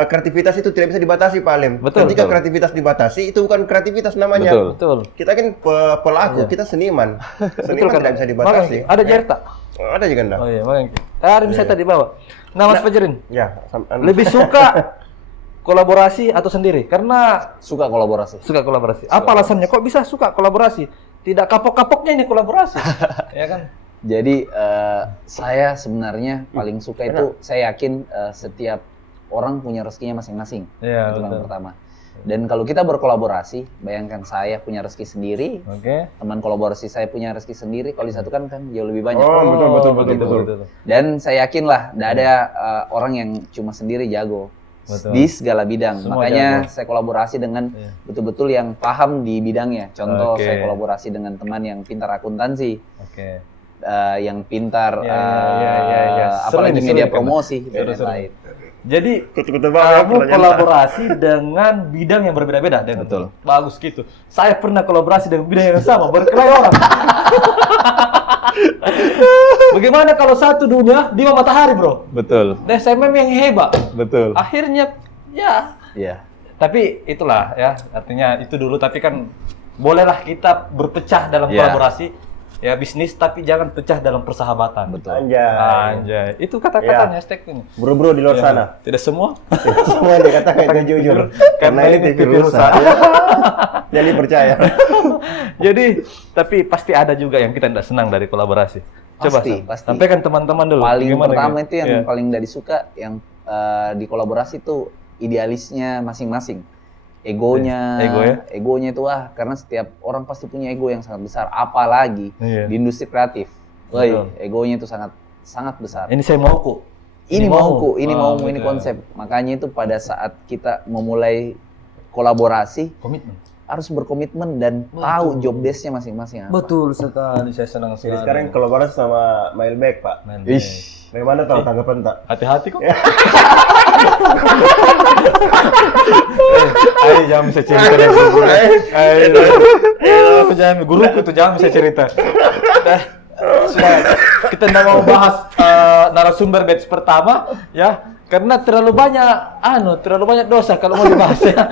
kreativitas itu tidak bisa dibatasi Pak Alim. Betul, Ketika betul. kreativitas dibatasi, itu bukan kreativitas namanya. Betul. Betul. Kita kan pelaku, Iya. kita seniman. Betul Seniman kan? tidak bisa dibatasi. Makanya, ada jari tak? Ada juga enggak? Oh iya, makanya. Ada bisa tadi bawa. Nah, Mas Fajirin, Ya, lebih suka kolaborasi atau sendiri? Karena Suka kolaborasi. suka kolaborasi. Apa alasannya? Kok bisa suka kolaborasi? Tidak kapok-kapoknya ini kolaborasi. Ya kan? Jadi saya sebenarnya paling suka itu, saya yakin setiap orang punya rezekinya masing-masing. Iya, Itu yang betul. pertama. Dan kalau kita berkolaborasi, bayangkan saya punya rezeki sendiri, Oke. teman kolaborasi saya punya rezeki sendiri, kalau disatukan kan jauh lebih banyak. Oh, betul. Dan saya yakin lah, tidak ada orang yang cuma sendiri jago Betul. di segala bidang. Semua Makanya jago. saya kolaborasi dengan Iya. betul-betul yang paham di bidangnya. Contoh, Oke. saya kolaborasi dengan teman yang pintar akuntansi, Oke. yang pintar Ya. Seru apalagi ini, media seru ini, promosi Seru, dan seru. lain-lain. Jadi Kutu-kutu banget kamu kolaborasi dengan bidang yang berbeda-beda. Betul. Bagus gitu. Saya pernah kolaborasi dengan bidang yang sama, berkelahi orang. Bagaimana kalau satu dunia, dua matahari, bro? Betul, SMM yang hebat. betul. Akhirnya, ya. Iya. Tapi itulah ya, artinya itu dulu. Tapi kan bolehlah kita berpecah dalam Iya. kolaborasi. Ya bisnis, tapi jangan pecah dalam persahabatan. Betul. Anjay. Itu kata-katanya, hashtagnya. Bro-bro di luar Ya. sana. Tidak semua. Semua dikatakan itu jujur. Karena ini TV rusak. Jadi percaya. Jadi, tapi pasti ada juga yang kita tidak senang dari kolaborasi. Coba Pasti, Sam, pasti. sampaikan teman-teman dulu. Paling Gimana pertama gitu? itu yang Iya. paling dari suka, yang di kolaborasi itu idealisnya masing-masing. Egonya, Ego ya? egonya itu karena setiap orang pasti punya ego yang sangat besar, apalagi Iya. di industri kreatif. Woi, Betul. egonya itu sangat sangat besar. Ini saya mauku. Ini mauku, ini Ah, maumu, ini betul. konsep. Makanya itu pada saat kita memulai kolaborasi Komitmen. harus berkomitmen dan tahu job desk-nya masing-masing apa. Betul sekali, saya senang sekali. Jadi sekarang kolaborasi sama Mailbag, Pak. Man, Ish. Bagaimana tahu tanggapan tak? hati-hati kok. Ayo jangan bisa cerita dari guru. Ayo jangan guruku tuh jangan bisa cerita. Sudah kita tidak mau bahas narasumber batch pertama ya karena terlalu banyak dosa kalau mau dibahas ya.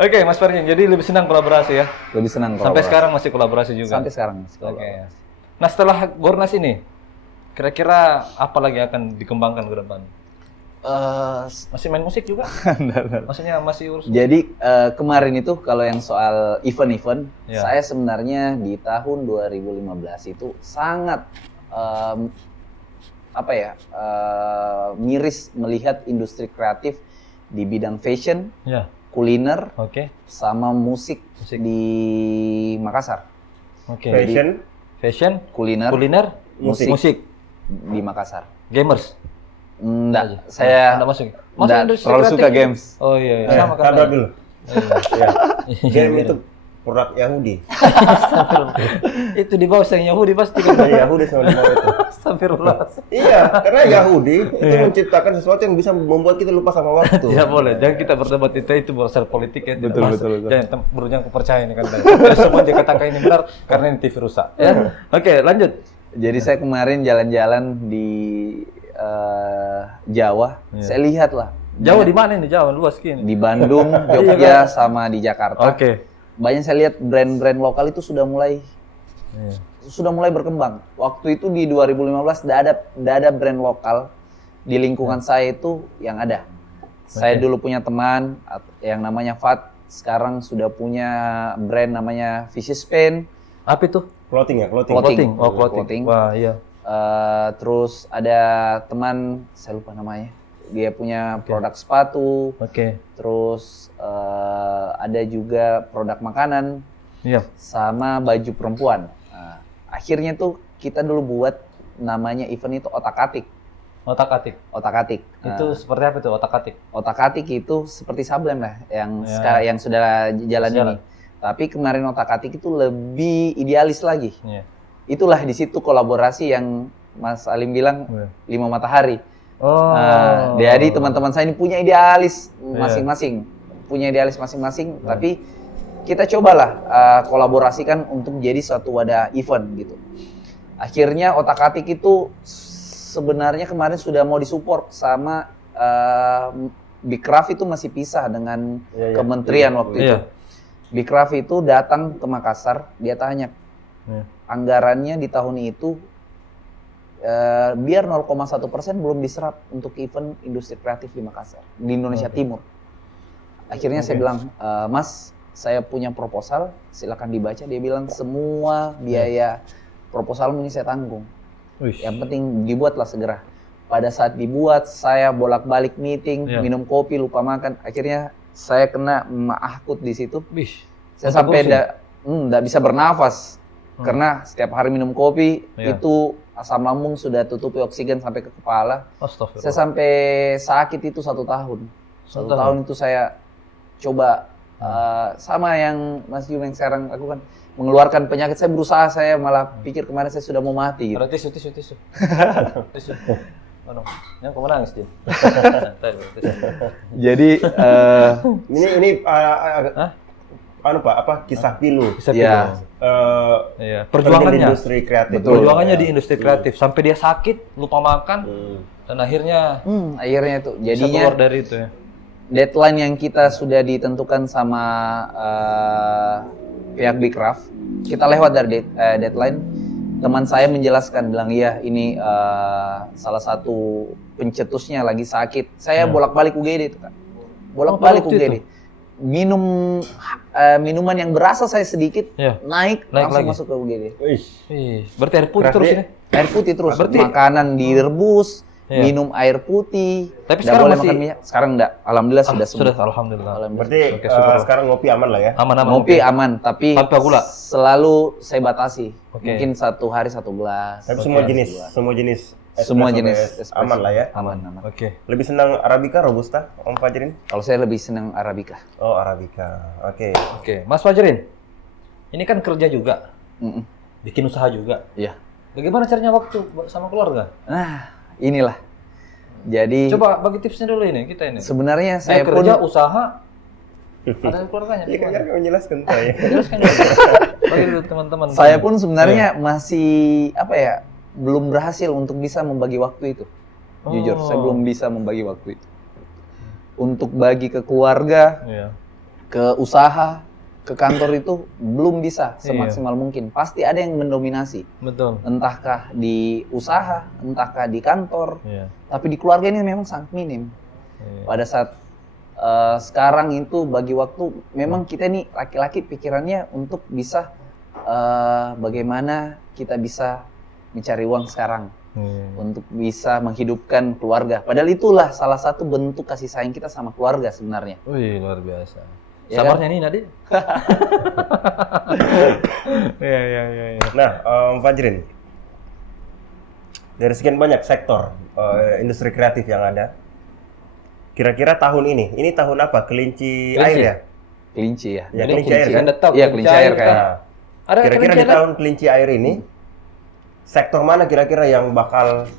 Oke, Mas Ferdin, jadi lebih senang kolaborasi ya. Lebih senang Sampai kolaborasi. sekarang masih kolaborasi juga. Sampai sekarang masih Oke. kolaborasi. Nah, setelah Gornas ini kira-kira apa lagi akan dikembangkan ke depan? Masih main musik juga? Maksudnya masih urus? Jadi kemarin itu kalau yang soal event-event, Ya. saya sebenarnya di tahun 2015 itu sangat apa ya, miris melihat industri kreatif di bidang fashion, Ya. kuliner, Oke. sama musik, Musik. di Makassar. Oke. Fashion, Fashion, Kuliner, kuliner, musik. musik, di Makassar. gamers. Enggak, Aja. saya Anda masuk. enggak industri terlalu kreatif suka ini? games. Oh iya, iya. Eh, Sama kan. tabrak dulu. Ya. Game Iya. itu produk Yahudi. Itu di bawah yang Yahudi pasti kan. Yahudi sama di bawah itu. Astagfirullah. Iya, karena Yahudi itu menciptakan sesuatu yang bisa membuat kita lupa sama waktu. Tidak boleh, jangan kita berdebat itu berasal politik ya. Tidak Betul, masuk. betul, betul. Jangan berujung kepercayaan ini kan. Jadi semua dia katakan ini benar karena ini TV rusak. Ya. Oke, lanjut. Jadi saya kemarin jalan-jalan di Jawa, Iya. saya lihat lah. Jawa di mana ini? Jawa luas gini. Di Bandung, Iya, Jogja, sama di Jakarta. Oke. Banyak saya lihat brand-brand lokal itu sudah mulai berkembang. Waktu itu di 2015 udah ada brand lokal di lingkungan saya itu yang ada. Saya dulu punya teman yang namanya Fat, sekarang sudah punya brand namanya Fishes Pen. Apa itu? Clothing ya, clothing. Clothing. Oh, clothing. Clothing. Wah, iya. Terus ada teman, saya lupa namanya, dia punya produk sepatu. Oke. Terus ada juga produk makanan Iya. sama baju perempuan. Nah, akhirnya tuh kita dulu buat namanya event itu otak-atik. Otak-atik. Otak-atik. Itu seperti apa itu otak-atik? Otak-atik itu seperti Sablem lah yang Ya. sekarang yang sudah jalan ini. Jalan. Tapi kemarin otak-atik itu lebih idealis lagi. Iya. Itulah di situ kolaborasi yang Mas Alim bilang Iya. 5 matahari. Oh. Nah, jadi teman-teman saya ini punya idealis Iya. masing-masing, punya idealis masing-masing. Tapi kita cobalah kolaborasikan untuk jadi suatu wadah event gitu. Akhirnya otak-atik itu sebenarnya kemarin sudah mau disupport sama Bikraf, itu masih pisah dengan Iya, iya. kementerian waktu itu. Iya. Bikraf itu datang ke Makassar, dia tanya Iya. anggarannya di tahun itu biar 0,1% belum diserap untuk event industri kreatif di Makassar, di Indonesia Timur. Akhirnya saya bilang, Mas, saya punya proposal, silakan dibaca. Dia bilang semua biaya proposalmu ini saya tanggung. Wih. Yang penting dibuatlah segera. Pada saat dibuat, saya bolak-balik meeting, Iya. minum kopi, lupa makan. Akhirnya saya kena maahkut di situ. Wih. Saya Untuk sampai pusing. nggak bisa bernafas karena setiap hari minum kopi Iya. itu asam lambung sudah tutupi oksigen sampai ke kepala. Astagfirullah. Saya sampai sakit itu 1 tahun. 1 tahun itu saya coba sama yang Mas Yum yang sekarang lakukan, mengeluarkan penyakit. Saya berusaha, saya malah pikir kemarin saya sudah mau mati gitu. Ada tisu. Tisu. Oh, no. Yang kau menangis dia. Jadi Ini anu Pak, apa kisah pilu Bisa ya, Iya. di Perjuangannya. industri kreatif. Betul. Perjuangannya di industri kreatif sampai dia sakit, lupa makan, Hmm. dan akhirnya akhirnya itu bisa jadinya keluar dari itu ya. deadline yang kita sudah ditentukan sama pihak Bikraf, kita lewat dari deadline. Teman saya menjelaskan, bilang iya ini salah satu pencetusnya lagi sakit. Saya bolak-balik UGD itu kan, bolak-balik waktu UGD. Minum minuman yang berasa saya sedikit Iya. naik lagi. langsung masuk ke UGD. Wih, Ih, berarti air putih Keras terus dia. ini. Air putih terus, Berarti- makanan direbus, Iya. minum air putih. Tapi nggak sekarang boleh masih- makan minyak. Sekarang enggak, alhamdulillah sudah sembuh. Sudah, alhamdulillah. berarti Oke, syukur. sekarang ngopi aman lah ya. Aman-aman. Ngopi oke. aman, tapi Tanpa gula? selalu saya batasi. Oke. Mungkin 1 hari 1 gelas. Tapi Oke. semua jenis espresso Semua jenis es, espresso. aman lah ya. Aman. Oke. Lebih senang Arabica, Robusta, Om Fajrin? Kalau saya lebih senang Arabica. Oh, Arabica. Oke. Oke, Mas Fajrin. Ini kan kerja juga, Mm-mm. bikin usaha juga. Iya. Bagaimana caranya waktu sama keluarga? Nah, inilah. Jadi Coba bagi tipsnya dulu ini, kita ini. sebenarnya Saya saya pun kerja, usaha, ada keluarganya. Iya kan gimana? menjelaskan saya. Jelaskan dulu. Bagi dulu teman-teman. saya pun sebenarnya Iya. masih apa ya? Belum berhasil untuk bisa membagi waktu itu. Jujur, saya belum bisa membagi waktu itu. Untuk bagi ke keluarga, Iya. ke usaha, ke kantor itu belum bisa Iya. semaksimal mungkin. Pasti ada yang mendominasi. Betul. Entahkah di usaha, entahkah di kantor, Iya. tapi di keluarga ini memang sangat minim. Iya. Pada saat sekarang itu bagi waktu, memang kita nih laki-laki pikirannya untuk bisa bagaimana kita bisa mencari uang sekarang. untuk bisa menghidupkan keluarga. Padahal itulah salah satu bentuk kasih sayang kita sama keluarga sebenarnya. Wih, luar biasa. Ya Sabarnya nih Nadi. Iya. Nah, Fajrin, dari sekian banyak sektor industri kreatif yang ada, kira-kira tahun ini tahun apa? Kelinci air ya? Kelinci ya. Ya, Jadi kelinci air kan? Anda tahu Iya, kelinci air kan? kayak. Nah, Ada kira-kira kelinci di tahun kelinci air ini, sektor mana kira-kira yang bakal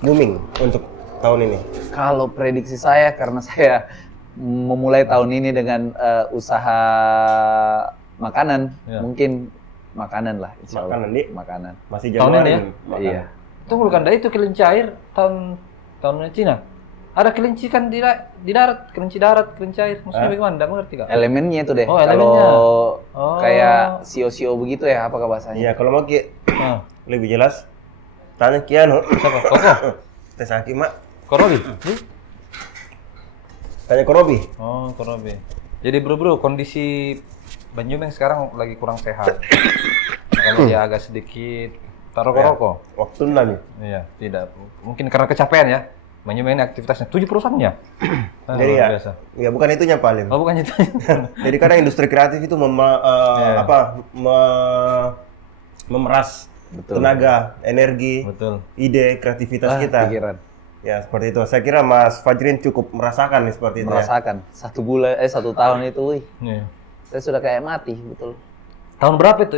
booming untuk tahun ini? Kalau prediksi saya, karena saya memulai tahun ini dengan usaha makanan, Ya. mungkin makanan lah, insya Allah. Makanan, Di? Makanan. Masih Tahun Januari. ini ya? Makanan. Iya. Tunggu kan, itu kelinci air tahun Cina. Ada kelinci kan di darat, kelinci darat, kelinci air. Maksudnya bagaimana? Tidak mengerti kak? Elemennya itu deh. Oh, elemennya. Kalau Oh. kayak sio-sio begitu ya, apakah bahasanya? Iya, kalau mau Ah, lebih jelas, tanya Kiano. siapa? Koko? Tes Hakim, Mak. Korobi? Tanya Korobi. Oh, Korobi. Jadi bro, kondisi Banyumas sekarang lagi kurang sehat. Makanya dia agak sedikit taruh rokok. Waktu nih. Iya, tidak. Mungkin karena kecapean ya. Banyumas ini aktivitasnya 7 perusahaannya. Jadi luar ya, biasa. ya bukan itunya paling. Oh, bukan itu. Jadi kadang industri kreatif itu memeras Betul. tenaga, energi, Betul. ide, kreativitas kita. Pikiran. Ya seperti itu. Saya kira Mas Fajrin cukup merasakan nih seperti itu. Ya. Merasakan. 1 tahun itu, wih, Iya. saya sudah kayak mati, betul. Tahun berapa itu?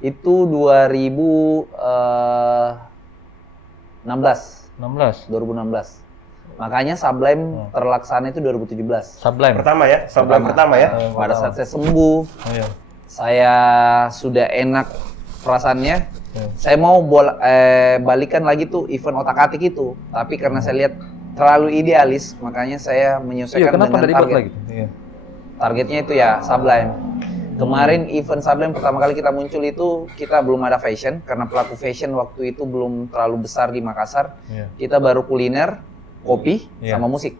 Itu 2016. Makanya Sublime terlaksana itu 2017. Sublime. Pertama ya, sebelum pertama ya. Pada saat saya sembuh, Oh, iya. saya sudah enak perasaannya. Hmm. Saya mau balikan lagi tuh event otak-atik itu, tapi karena saya lihat terlalu idealis, makanya saya Iya, menyesuaikan kenapa dengan dari buat target. lagi? Iya. Targetnya itu ya Sublime. Kemarin event Sublime pertama kali kita muncul itu kita belum ada fashion, karena pelaku fashion waktu itu belum terlalu besar di Makassar. Iya. Kita baru kuliner, kopi, Iya. sama musik.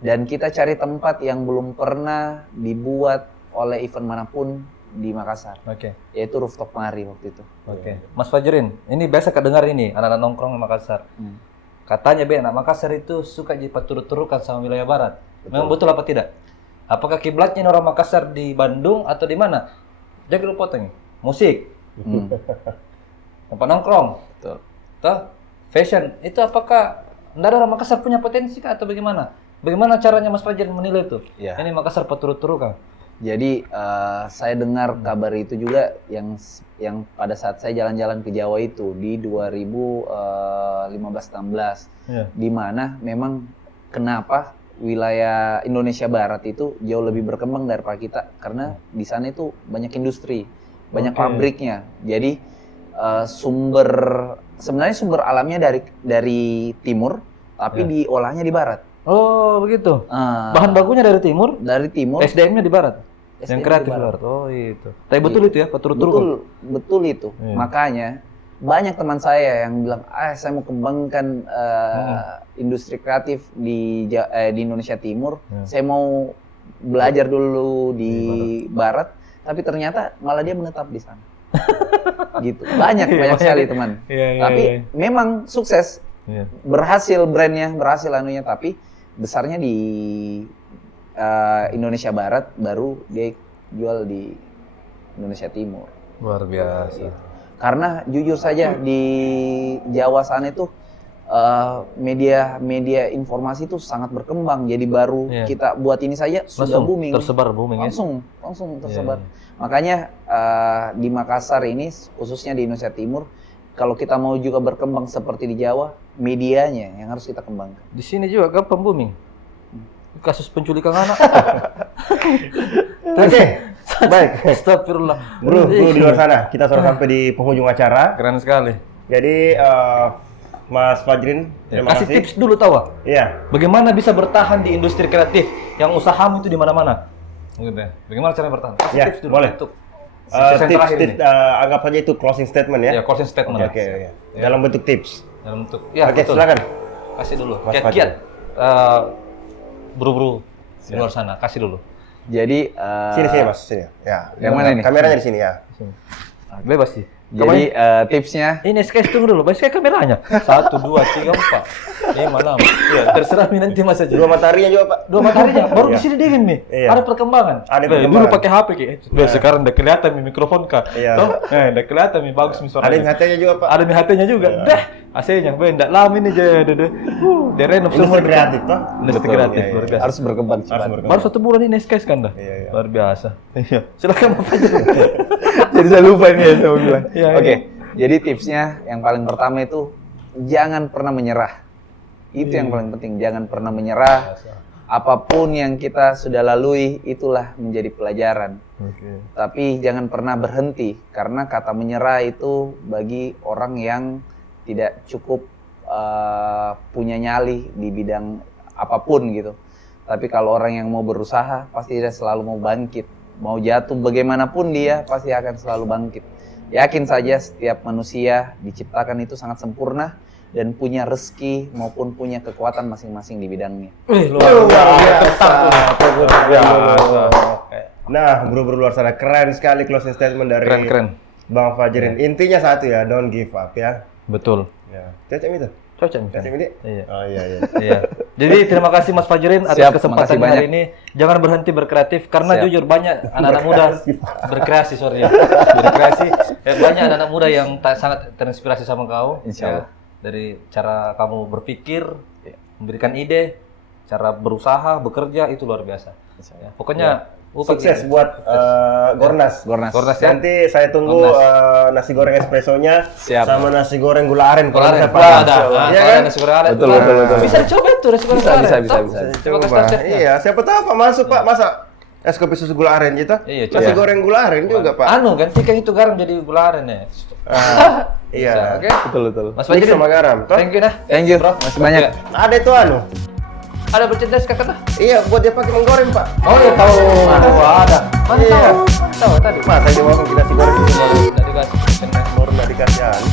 Dan kita cari tempat yang belum pernah dibuat oleh event manapun di Makassar, Oke. yaitu Rooftop Mari waktu itu. Oke. Mas Fajrin, ini biasa kedengar ini anak-anak nongkrong di Makassar. Katanya anak Makassar itu suka dipaturut-turukan sama wilayah barat. Memang betul apa tidak? Apakah kiblatnya orang Makassar di Bandung atau di mana? Jadi lu potong. Musik, Hmm. tempat nongkrong, Betul. toh fashion. Itu apakah nggak ada orang Makassar punya potensi kah atau bagaimana? Bagaimana caranya Mas Fajrin menilai itu? Ya. Ini Makassar paturut-turukan. Jadi saya dengar kabar itu juga yang pada saat saya jalan-jalan ke Jawa itu di 2015-16, Iya. di mana memang kenapa wilayah Indonesia Barat itu jauh lebih berkembang daripada kita, karena di sana itu banyak industri, banyak Oke. pabriknya. Jadi sebenarnya sumber alamnya dari timur, tapi Ya. diolahnya di barat. Oh, begitu. Ah, Bahan bakunya dari timur, dari timur. SDM-nya di barat. Yang SDM kreatif di di barat. barat. Oh, itu. Tapi betul itu ya, paturut-turukan. Betul itu. Iya. Makanya banyak teman saya yang bilang, saya mau kembangkan industri kreatif di Indonesia Timur. Iya. Saya mau belajar dulu di Barat, tapi ternyata malah dia menetap di sana. Gitu. Banyak Iya, sekali teman. Iya, Tapi memang sukses, Iya. berhasil brandnya, berhasil anunya, tapi besarnya di Indonesia Barat, baru dia jual di Indonesia Timur. Luar biasa. Karena jujur saja di Jawa sana itu media informasi itu sangat berkembang. Jadi baru Iya. kita buat ini saja sudah Langsung booming. tersebar booming ya. Langsung tersebar. Iya. Makanya di Makassar ini, khususnya di Indonesia Timur, kalau kita mau juga berkembang seperti di Jawa, medianya yang harus kita kembangkan. Di sini juga kapan booming? Kasus penculikan anak. Oke, baik. Astagfirullah. Bro di luar sana, kita sudah sampai di penghujung acara. Keren sekali. Jadi Mas Fajrin, Ya, terima kasih kasih. tips dulu tahu. Ah. Iya. Bagaimana bisa bertahan di industri kreatif yang usahamu itu di mana-mana? Gitu ya. Bagaimana caranya bertahan? Kasih Ya, tips dulu boleh. untuk sesi terakhir ini. Anggap saja itu closing statement ya. Ya, closing statement. Oke, ya. Dalam bentuk tips. Dalam bentuk. Ya, Oke, betul. silakan. Kasih dulu. Mas Kiat-kiat. Buru-buru di luar sana, kasih dulu. Jadi Sini Mas, sini. Ya. Yang mana ini? Kameranya di sini ya. Bebas sih. Jadi tipsnya Ini SKS tunggu dulu, SKS kameranya. 1, 2, 3, 4, 5, 6. Iya, terserah Mi nanti Mas aja. Dua mataharinya juga Pak. Dua mataharinya, baru Iya. di sini dingin Mi. Iya. Ada perkembangan. Ada Dulu perkembangan. pakai HP kayak. Sekarang udah kelihatan Mi mikrofon Kak. Iya. Toh? Udah kelihatan Mi bagus Mi suaranya. Ada yang HT-nya juga Pak. Ada Mi HT-nya juga. Iya. Dah, AC-nya gue enggak lama ini aja. Dia renov Industri kreatif Pak. Industri Betul, kreatif iya, iya. luar biasa. harus berkembang Harus cepat. berkembang. Baru 1 bulan ini SKS kan dah. Iya, iya. Luar biasa. Iya. Silakan Bapak aja. Jadi saya lupa ini ya saya bilang. Iya, Oke, iya. jadi tipsnya yang paling pertama itu jangan pernah menyerah. Itu yang paling penting, jangan pernah menyerah. Apapun yang kita sudah lalui itulah menjadi pelajaran. Oke. Tapi jangan pernah berhenti karena kata menyerah itu bagi orang yang tidak cukup punya nyali di bidang apapun gitu. Tapi kalau orang yang mau berusaha pasti dia selalu mau bangkit. Mau jatuh bagaimanapun dia pasti akan selalu bangkit. Yakin saja setiap manusia diciptakan itu sangat sempurna dan punya rezeki maupun punya kekuatan masing-masing di bidangnya. Luar biasa. Luar biasa. Nah, bro-bro luar sana, keren sekali closing statement dari Keren. Bang Fajrin. Intinya satu ya, don't give up ya. Betul. Ya. Cocok itu? Cocok Mi. Cocok ini? Iya. Oh iya iya. Iya. Jadi terima kasih Mas Fajrin atas Siap, kesempatan makasih banyak. hari ini. Jangan berhenti berkreatif karena Siap. jujur banyak anak-anak muda berkreasi sorry ya. Berkreasi. Banyak anak-anak muda yang sangat terinspirasi sama kau. Insya Allah. Dari cara kamu berpikir, memberikan ide, cara berusaha, bekerja itu luar biasa. Ya, pokoknya Sukses buat Gornas. Gornas. Gornas ya. Nanti saya tunggu nasi goreng espressonya Siap. sama nasi goreng gula aren. Gula aren. bisa, Pak. Ada. Iya Ada kan? nasi goreng aren. Betul, betul. Bisa dicoba tuh nasi goreng Bisa, aren. bisa, Toh? bisa. Coba kasih Coba. resepnya. Iya, siapa tahu Pak masuk Pak, masa es kopi susu gula aren gitu? Iya, Nasi coba. goreng gula aren juga Pak. Anu gantikan itu garam jadi gula aren ya. Iya. Oke. Betul. Mas Mix Fajrin, sama garam. Toh? thank you nah. Thank you, masih banyak. Iya. Ada itu anu. Ada bercerdas kakak? Iya, buat dia pakai menggoreng Pak. Oh ya tahu. Ada. Mana Iya. tahu? Tahu tadi. Pak, saya mau nasi goreng itu baru Udah dikasih. baru nggak dikasih anu.